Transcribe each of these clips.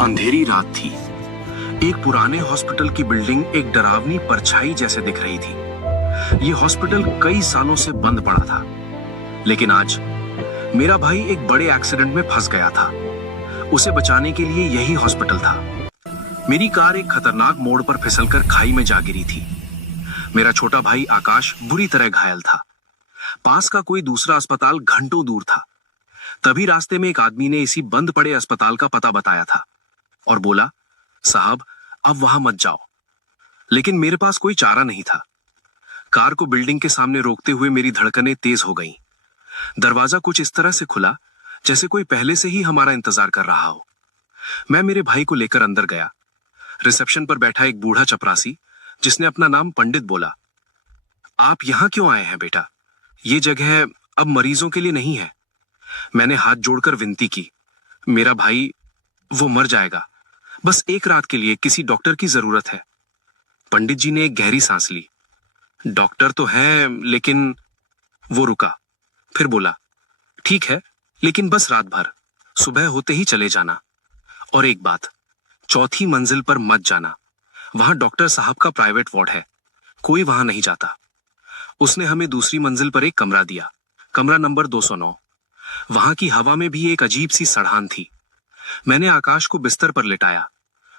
अंधेरी रात थी। एक पुराने हॉस्पिटल की बिल्डिंग एक डरावनी परछाई जैसे दिख रही थी। ये हॉस्पिटल कई सालों से बंद पड़ा था, लेकिन आज मेरा भाई एक बड़े एक्सीडेंट में फंस गया था। उसे बचाने के लिए यही हॉस्पिटल था। मेरी कार एक खतरनाक मोड़ पर फिसलकर खाई में जा गिरी थी। मेरा छोटा भाई आकाश बुरी तरह घायल था। पास का कोई दूसरा अस्पताल घंटों दूर था। तभी रास्ते में एक आदमी ने इसी बंद पड़े अस्पताल का पता बताया था और बोला, साहब अब वहां मत जाओ। लेकिन मेरे पास कोई चारा नहीं था। कार को बिल्डिंग के सामने रोकते हुए मेरी धड़कनें तेज हो गईं। दरवाजा कुछ इस तरह से खुला जैसे कोई पहले से ही हमारा इंतजार कर रहा हो। मैं मेरे भाई को लेकर अंदर गया। रिसेप्शन पर बैठा एक बूढ़ा चपरासी, जिसने अपना नाम पंडित बोला। आप यहां क्यों आए हैं बेटा? ये जगह अब मरीजों के लिए नहीं है। मैंने हाथ जोड़कर विनती की, मेरा भाई वो मर जाएगा, बस एक रात के लिए किसी डॉक्टर की जरूरत है। पंडित जी ने एक गहरी सांस ली। डॉक्टर तो है, लेकिन वो रुका, फिर बोला, ठीक है, लेकिन बस रात भर, सुबह होते ही चले जाना। और एक बात, चौथी मंजिल पर मत जाना, वहां डॉक्टर साहब का प्राइवेट वार्ड है, कोई वहां नहीं जाता। उसने हमें दूसरी मंजिल पर एक कमरा दिया, कमरा नंबर 209। वहां की हवा में भी एक अजीब सी सड़ाहट थी। मैंने आकाश को बिस्तर पर लिटाया।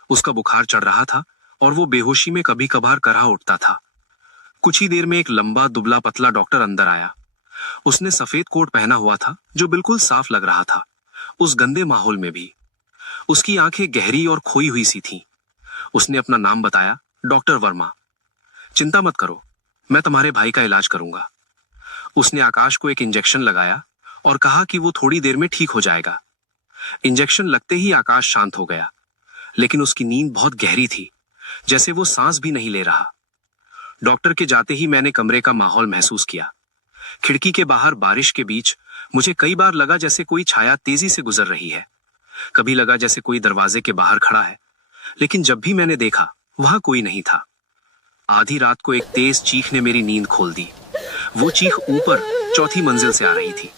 उसका बुखार चढ़ रहा था और वो बेहोशी में कभी कभार करहा उठता था। कुछ ही देर में एक लंबा दुबला पतला डॉक्टर अंदर आया। उसने सफेद कोट पहना हुआ था जो बिल्कुल साफ लग रहा था, उस गंदे माहौल में भी। उसकी आंखें गहरी और खोई हुई सी थीं। उसने अपना नाम बताया, डॉक्टर वर्मा। चिंता मत करो, मैं तुम्हारे भाई का इलाज करूंगा। उसने आकाश को एक इंजेक्शन लगाया और कहा कि वो थोड़ी देर में ठीक हो जाएगा। इंजेक्शन लगते ही आकाश शांत हो गया, लेकिन उसकी नींद बहुत गहरी थी, जैसे वो सांस भी नहीं ले रहा। डॉक्टर के जाते ही मैंने कमरे का माहौल महसूस किया। खिड़की के बाहर बारिश के बीच मुझे कई बार लगा जैसे कोई छाया तेजी से गुजर रही है। कभी लगा जैसे कोई दरवाजे के बाहर खड़ा है, लेकिन जब भी मैंने देखा वहां कोई नहीं था। आधी रात को एक तेज चीख ने मेरी नींद खोल दी। वो चीख ऊपर चौथी मंजिल से आ रही थी।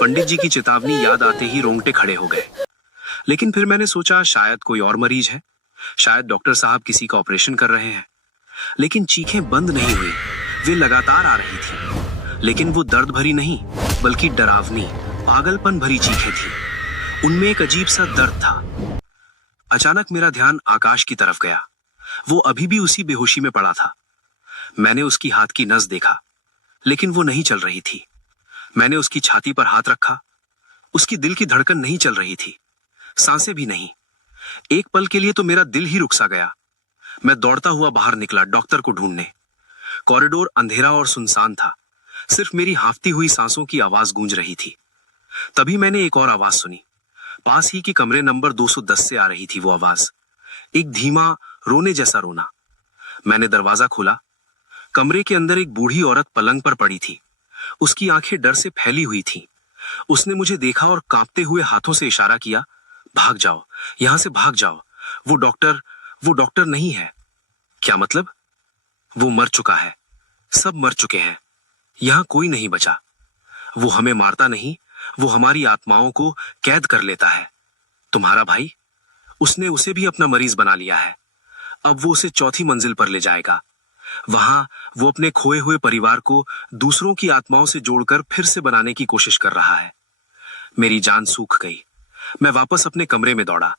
पंडित जी की चेतावनी याद आते ही रोंगटे खड़े हो गए। लेकिन फिर मैंने सोचा, शायद कोई और मरीज है, शायद डॉक्टर साहब किसी का ऑपरेशन कर रहे हैं। लेकिन चीखें बंद नहीं हुई, वे लगातार आ रही थी। लेकिन वो दर्द भरी नहीं, बल्कि डरावनी, पागलपन भरी चीखें थी। उनमें एक अजीब सा दर्द था। अचानक मेरा ध्यान आकाश की तरफ गया। वो अभी भी उसी बेहोशी में पड़ा था। मैंने उसकी हाथ की नस देखा, लेकिन वो नहीं चल रही थी। मैंने उसकी छाती पर हाथ रखा। उसकी दिल की धड़कन नहीं चल रही थी, सांसें भी नहीं। एक पल के लिए तो मेरा दिल ही रुक सा गया। मैं दौड़ता हुआ बाहर निकला डॉक्टर को ढूंढने। कॉरिडोर अंधेरा और सुनसान था। सिर्फ मेरी हांफती हुई सांसों की आवाज गूंज रही थी। तभी मैंने एक और आवाज सुनी। पास ही के कमरे नंबर 210 से आ रही थी वो आवाज, एक धीमा रोने जैसा रोना। मैंने दरवाजा खोला। कमरे के अंदर एक बूढ़ी औरत पलंग पर पड़ी थी। उसकी आंखें डर से फैली हुई थीं। उसने मुझे देखा और कांपते हुए हाथों से इशारा किया, भाग जाओ, यहां से भाग जाओ। वो डॉक्टर नहीं है। क्या मतलब? वो मर चुका है, सब मर चुके हैं, यहां कोई नहीं बचा। वो हमें मारता नहीं, वो हमारी आत्माओं को कैद कर लेता है। तुम्हारा भाई, उसने उसे भी अपना मरीज बना लिया है। अब वो उसे चौथी मंजिल पर ले जाएगा। वहां वो अपने खोए हुए परिवार को दूसरों की आत्माओं से जोड़कर फिर से बनाने की कोशिश कर रहा है। मेरी जान सूख गई। मैं वापस अपने कमरे में दौड़ा।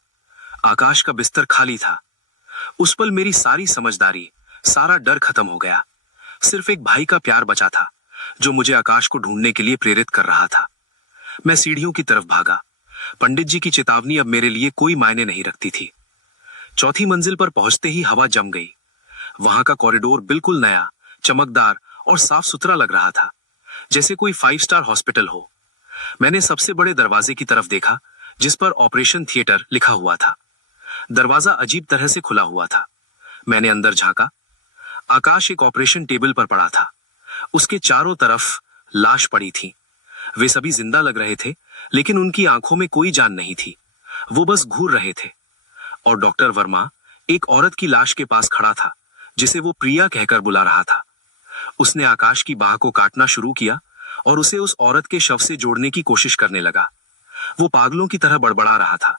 आकाश का बिस्तर खाली था। उस पल मेरी सारी समझदारी, सारा डर खत्म हो गया। सिर्फ एक भाई का प्यार बचा था, जो मुझे आकाश को ढूंढने के लिए प्रेरित कर रहा था। मैं सीढ़ियों की तरफ भागा। पंडित जी की चेतावनी अब मेरे लिए कोई मायने नहीं रखती थी। चौथी मंजिल पर पहुंचते ही हवा जम गई। वहां का कॉरिडोर बिल्कुल नया, चमकदार और साफ सुथरा लग रहा था, जैसे कोई 5 स्टार हॉस्पिटल हो। मैंने सबसे बड़े दरवाजे की तरफ देखा, जिस पर ऑपरेशन थिएटर लिखा हुआ था। दरवाजा अजीब तरह से खुला हुआ था। मैंने अंदर झांका। आकाश एक ऑपरेशन टेबल पर पड़ा था। उसके चारों तरफ लाश पड़ी थी। वे सभी जिंदा लग रहे थे, लेकिन उनकी आंखों में कोई जान नहीं थी। वो बस घूर रहे थे। और डॉक्टर वर्मा एक औरत की लाश के पास खड़ा था, जिसे वो प्रिया कहकर बुला रहा था। उसने आकाश की बाह को काटना शुरू किया और उसे उस औरत के शव से जोड़ने की कोशिश करने लगा। वो पागलों की तरह बड़बड़ा रहा था,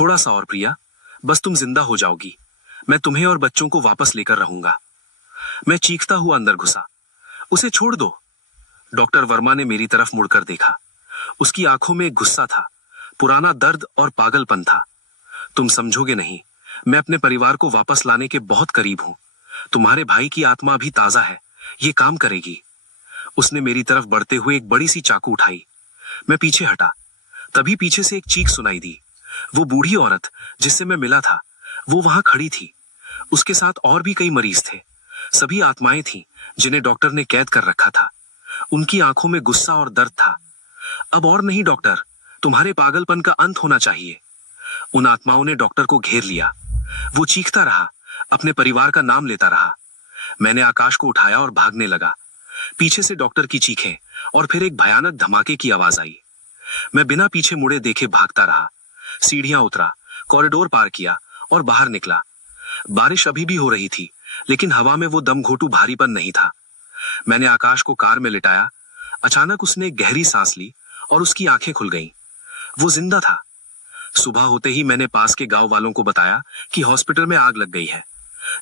थोड़ा सा और प्रिया, बस तुम जिंदा हो जाओगी, मैं तुम्हें और बच्चों को वापस लेकर रहूंगा। मैं चीखता हुआ अंदर घुसा। उसे छोड़ दो। डॉक्टर वर्मा ने मेरी तरफ मुड़कर देखा। उसकी आंखों में गुस्सा था, पुराना दर्द और पागलपन था। तुम समझोगे नहीं, मैं अपने परिवार को वापस लाने के बहुत करीब हूं। तुम्हारे भाई की आत्मा अभी ताजा है, ये काम करेगी। उसने मेरी तरफ बढ़ते हुए एक बड़ी सी चाकू उठाई। मैं पीछे हटा। तभी पीछे से एक चीख सुनाई दी। वो बूढ़ी औरत जिससे मैं मिला था, वो वहां खड़ी थी। उसके साथ और भी कई मरीज थे। सभी आत्माएं थीं जिन्हें डॉक्टर ने कैद कर रखा था। उनकी आंखों में गुस्सा और दर्द था। अब और नहीं डॉक्टर, तुम्हारे पागलपन का अंत होना चाहिए। उन आत्माओं ने डॉक्टर को घेर लिया। वो चीखता रहा, अपने परिवार का नाम लेता रहा। मैंने आकाश को उठाया और भागने लगा। पीछे से डॉक्टर की चीखें और फिर एक भयानक धमाके की आवाज आई। मैं बिना पीछे मुड़े देखे भागता रहा। सीढ़ियां उतरा, कॉरिडोर पार किया और बाहर निकला। बारिश अभी भी हो रही थी, लेकिन हवा में वो दमघोंटू भारीपन नहीं था। मैंने आकाश को कार में लिटाया। अचानक उसने एक गहरी सांस ली और उसकी आंखें खुल गईं। वो जिंदा था। सुबह होते ही मैंने पास के गांव वालों को बताया कि हॉस्पिटल में आग लग गई है।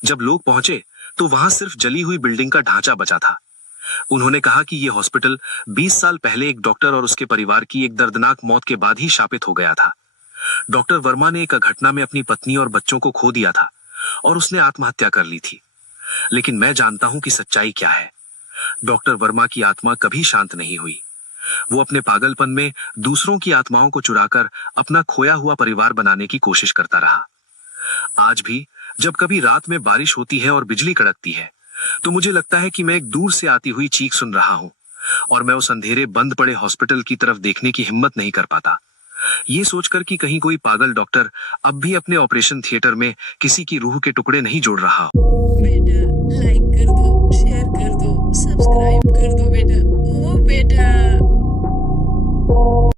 जब लोग पहुंचे तो वहां सिर्फ जली हुई बिल्डिंग का ढांचा बचा था। उन्होंने कहा कि यह हॉस्पिटल 20 साल पहले एक डॉक्टर और उसके परिवार की एक दर्दनाक मौत के बाद ही शापित हो गया था। डॉक्टर वर्मा ने एक घटना में अपनी पत्नी और बच्चों को खो दिया था और उसने आत्महत्या कर ली थी। लेकिन मैं जानता हूं कि सच्चाई क्या है। डॉक्टर वर्मा की आत्मा कभी शांत नहीं हुई। वो अपने पागलपन में दूसरों की आत्माओं को चुराकर अपना खोया हुआ परिवार बनाने की कोशिश करता रहा। आज भी जब कभी रात में बारिश होती है और बिजली कड़कती है, तो मुझे लगता है कि मैं एक दूर से आती हुई चीख सुन रहा हूं और मैं उस अंधेरे बंद पड़े हॉस्पिटल की तरफ देखने की हिम्मत नहीं कर पाता। ये सोचकर कि कहीं कोई पागल डॉक्टर अब भी अपने ऑपरेशन थिएटर में किसी की रूह के टुकड़े नहीं जोड़ रहा हो। बेटा लाइक कर दो।